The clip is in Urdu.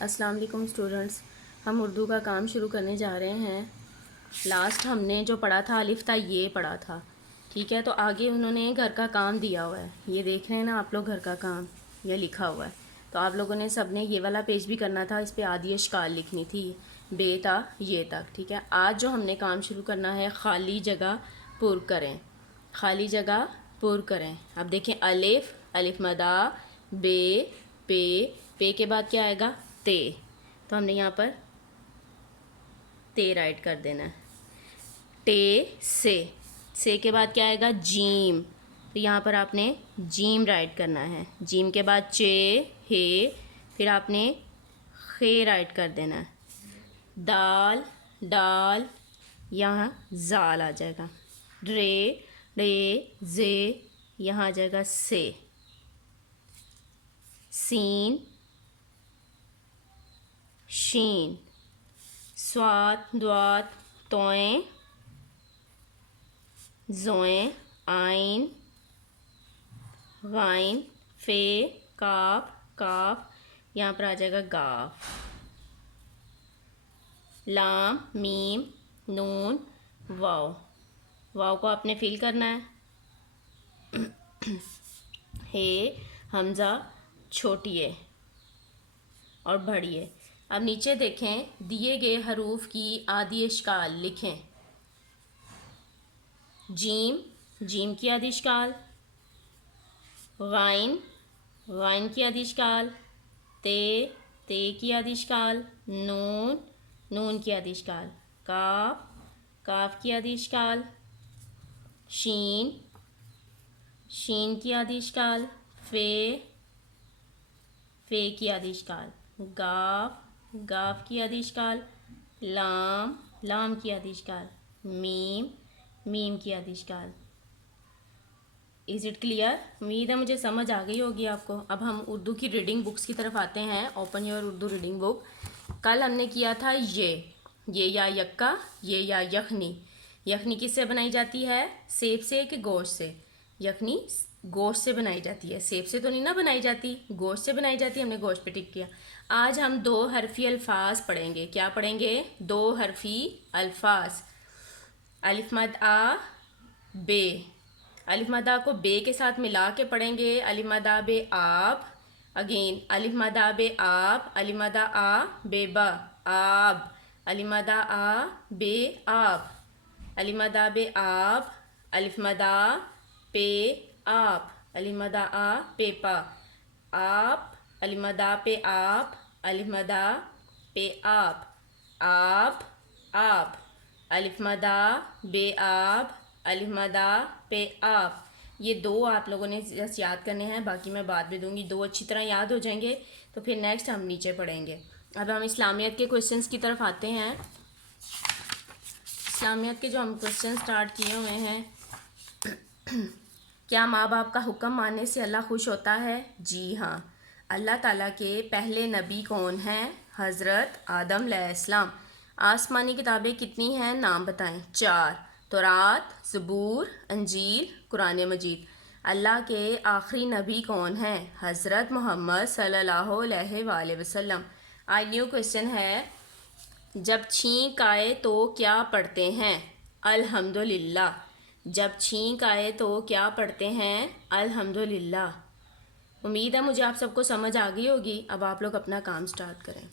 السلام علیکم اسٹوڈنٹس، ہم اردو کا کام شروع کرنے جا رہے ہیں۔ لاسٹ ہم نے جو پڑھا تھا الف تا یہ پڑھا تھا، ٹھیک ہے؟ تو آگے انہوں نے گھر کا کام دیا ہوا ہے، یہ دیکھ رہے ہیں نا آپ لوگ گھر کا کام یہ لکھا ہوا ہے۔ تو آپ لوگوں نے سب نے یہ والا پیج بھی کرنا تھا، اس پہ آدھی اشکال لکھنی تھی بے تا یہ تک، ٹھیک ہے؟ آج جو ہم نے کام شروع کرنا ہے خالی جگہ پر کریں، خالی جگہ پر کریں۔ اب دیکھیں الف، الف مدہ، بے، پے کے بعد کیا آئے گا؟ تے، تو ہم نے یہاں پر تے رائٹ کر دینا ہے۔ ٹے سے کے بعد کیا آئے گا؟ جیم، تو یہاں پر آپ نے جیم رائٹ کرنا ہے۔ جیم کے بعد چے، ہے، پھر آپ نے خے رائٹ کر دینا ہے۔ دال، ڈال، یہاں زال آ جائے گا۔ رے، زے، یہاں آ جائے گا سے۔ سین، شین، سوات، دوات، توئیں، زوئیں، آئین، غائن، فے، کاف، کاف، یہاں پر آ جائے گا گاف۔ لام، میم، نون، واو، واو کو آپ نے فل کرنا ہے۔ ہے، حمزہ چھوٹی ہے اور بڑی ہے۔ اب نیچے دیکھیں دیے گئے حروف کی آدھی اشکال لکھیں۔ جیم، جیم کی آدھی اشکال، غائن، غائن کی آدھی اشکال، تے کی آدھی اشکال، نون، نون کی آدھی اشکال، کاف، کاف کی آدھی اشکال، شین، شین کی آدھی اشکال، فے کی آدھی اشکال، گاف، گاف کی آدھی اشکال، لام، لام کی آدھی اشکال، میم، میم کی آدھی اشکال۔ Is it clear? امید ہے مجھے سمجھ آ گئی ہوگی آپ کو۔ اب ہم اردو کی ریڈنگ بکس کی طرف آتے ہیں۔ اوپن یور اردو ریڈنگ بک۔ کل ہم نے کیا تھا یہ یا یکا، یہ یا یخنی۔ یخنی کس سے بنائی جاتی ہے؟ سیب سے کہ گوشت سے؟ یخنی گوشت سے بنائی جاتی ہے، سیب سے تو نہیں نا بنائی جاتی، گوشت سے بنائی جاتی ہے۔ ہم نے گوشت پہ ٹک کیا۔ آج ہم دو حرفی الفاظ پڑھیں گے۔ کیا پڑھیں گے؟ دو حرفی الفاظ۔ الف مد آ، بے، الف مد آ کو بے کے ساتھ ملا کے پڑھیں گے۔ الف مد آ بے آب، اگین الف مد آ بے آب، الف مد آ بے با، آب، الف مد آ بے آب، الف مد آ بے آب، الف مد آ پے آپ، الف مد آ پے پا، آپ، الف مد آ پے آپ، الف مد آ پے آپ، آپ، آپ، الف مد آ بے آب، الف مد آ پے آپ۔ یہ دو آپ لوگوں نے یاد کرنے ہیں، باقی میں بعد میں دوں گی۔ دو اچھی طرح یاد ہو جائیں گے تو پھر نیکسٹ ہم نیچے پڑھیں گے۔ اب ہم اسلامیت کے کویسچنس کی طرف آتے ہیں۔ اسلامیت کے جو ہم کویسچن سٹارٹ کیے ہوئے ہیں۔ کیا ماں باپ کا حکم ماننے سے اللہ خوش ہوتا ہے؟ جی ہاں۔ اللہ تعالیٰ کے پہلے نبی کون ہیں؟ حضرت آدم علیہ السلام۔ آسمانی کتابیں کتنی ہیں؟ نام بتائیں۔ 4، تورات، زبور، انجیل، قرآن مجید۔ اللہ کے آخری نبی کون ہیں؟ حضرت محمد صلی اللہ علیہ وآلہ وسلم۔ آئی نیو کویسچن ہے، جب چھینک آئے تو کیا پڑھتے ہیں؟ الحمدللہ۔ جب چھینک آئے تو کیا پڑھتے ہیں؟ الحمدللہ۔ امید ہے مجھے آپ سب کو سمجھ آ گئی ہوگی۔ اب آپ لوگ اپنا کام سٹارٹ کریں۔